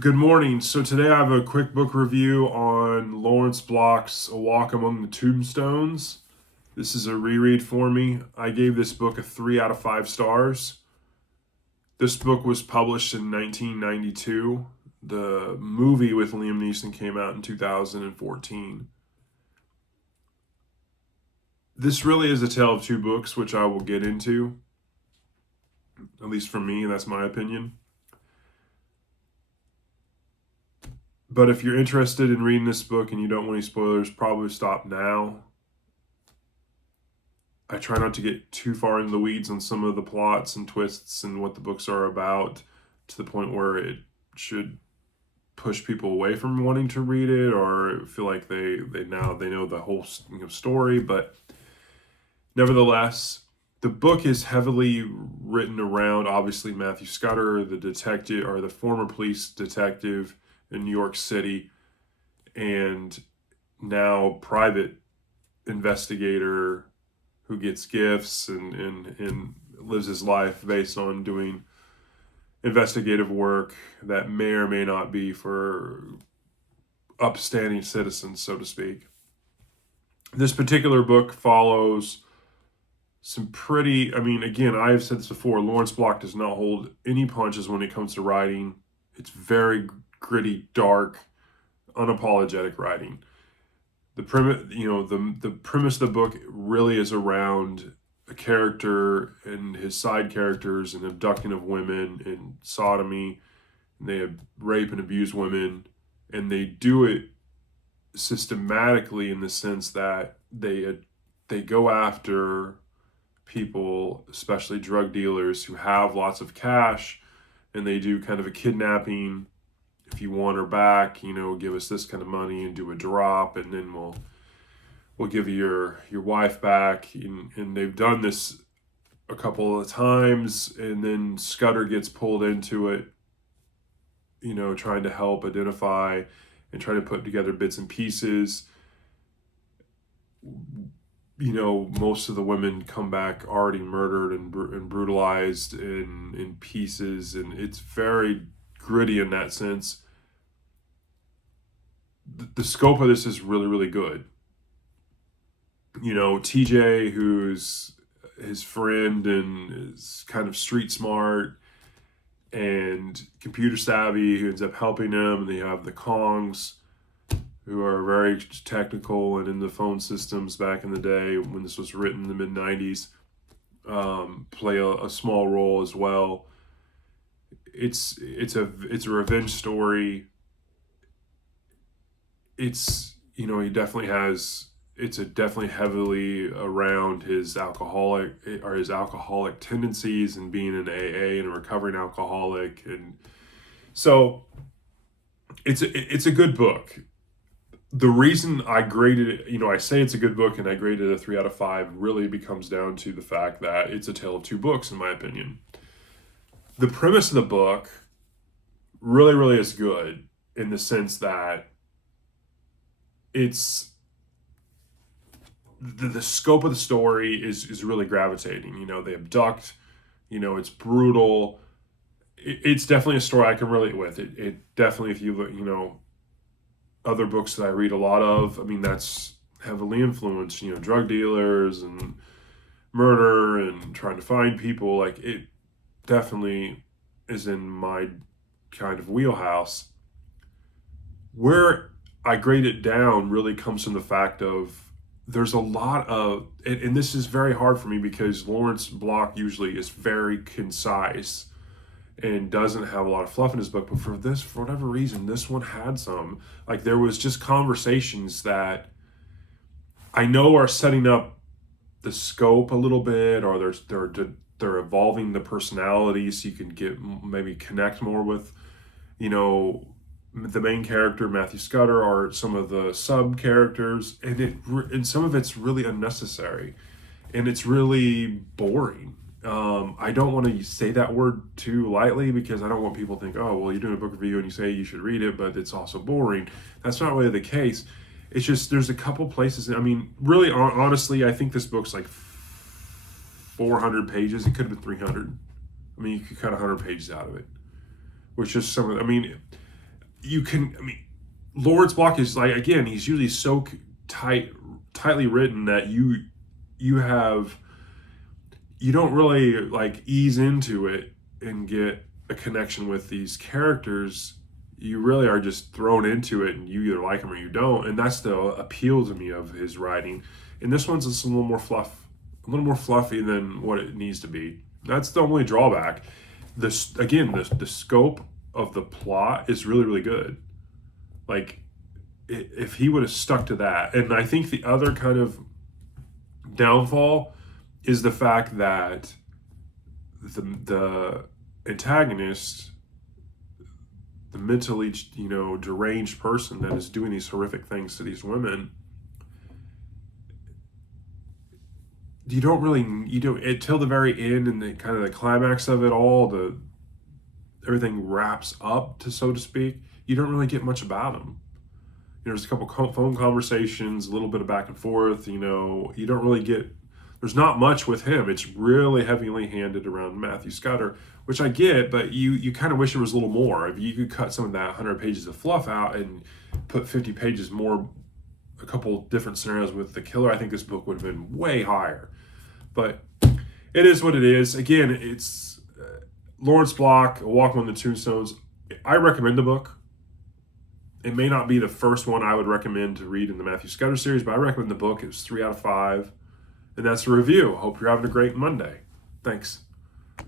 Good morning. So today I have a quick book review on Lawrence Block's A Walk Among the Tombstones. This is a reread for me. I gave this book a 3 out of 5 stars. This book was published in 1992. The movie with Liam Neeson came out in 2014. This really is a tale of two books, which I will get into. At least for me, that's my opinion. But if you're interested in reading this book and you don't want any spoilers, probably stop now. I try not to get too far into the weeds on some of the plots and twists and what the books are about to the point where it should push people away from wanting to read it or feel like they know the whole story. But nevertheless, the book is heavily written around, obviously, Matthew Scudder, the detective or the former police detective in New York City, and now private investigator who gets gifts and lives his life based on doing investigative work that may or may not be for upstanding citizens, so to speak. This particular book follows some pretty, again, I've said this before, Lawrence Block does not hold any punches when it comes to writing. It's very gritty, dark, unapologetic writing. The premise of the book really is around a character and his side characters and abducting of women and sodomy. And they rape and abuse women, and they do it systematically in the sense that they go after people, especially drug dealers who have lots of cash, and they do kind of a kidnapping. If you want her back, give us this kind of money and do a drop, and then we'll give you your wife back. And they've done this a couple of times, and then Scudder gets pulled into it, trying to help identify and try to put together bits and pieces. Most of the women come back already murdered and brutalized in pieces, and it's very gritty in that sense. The scope of this is really, really good. TJ, who's his friend and is kind of street smart and computer savvy, who ends up helping him, and they have the Kongs, who are very technical and in the phone systems back in the day when this was written in the mid-90s, play a small role as well. It's a revenge story. He definitely has. It's definitely heavily around his alcoholic tendencies and being an AA and a recovering alcoholic, and so it's a good book. The reason I graded it, I say it's a good book and I graded it a 3 out of 5, really becomes down to the fact that it's a tale of two books, in my opinion. The premise of the book really, really is good in the sense that it's the scope of the story is really gravitating. They abduct, it's brutal. It's definitely a story I can relate with. It definitely, if you look, other books that I read a lot of, that's heavily influenced, drug dealers and murder and trying to find people. Like, it definitely is in my kind of wheelhouse. Where I grade it down really comes from the fact of there's a lot of, and this is very hard for me because Lawrence Block usually is very concise and doesn't have a lot of fluff in his book, but for whatever reason, this one had some. Like, there was just conversations that I know are setting up the scope a little bit, or they're evolving the personality so you can maybe connect more with, the main character, Matthew Scudder, or some of the sub characters, and some of it's really unnecessary, and it's really boring. I don't want to say that word too lightly because I don't want people to think, oh, well, you're doing a book review and you say you should read it, but it's also boring. That's not really the case. It's just there's a couple places. Really, honestly, I think this book's like 400 pages. It could have been 300. You could cut 100 pages out of it, which is some of. you can, I mean, Lawrence Block is like, again, he's usually so tightly written that you have, you don't really like ease into it and get a connection with these characters. You really are just thrown into it, and you either like them or you don't. And that's the appeal to me of his writing. And this one's just a little more fluffy than what it needs to be. That's the only drawback. This again, the scope of the plot is really, really good. Like, if he would have stuck to that. And I think the other kind of downfall is the fact that the antagonist, the mentally, deranged person that is doing these horrific things to these women, you don't until the very end and the kind of the climax of it all, everything wraps up, so to speak. You don't really get much about him. There's a couple phone conversations, a little bit of back and forth. You don't really get. There's not much with him. It's really heavily handed around Matthew Scudder, which I get, but you kind of wish there was a little more. If you could cut some of that 100 pages of fluff out and put 50 pages more, a couple different scenarios with the killer, I think this book would have been way higher. But it is what it is. Again, it's Lawrence Block, A Walk Among the Tombstones. I recommend the book. It may not be the first one I would recommend to read in the Matthew Scudder series, but I recommend the book. It was 3 out of 5. And that's the review. Hope you're having a great Monday. Thanks.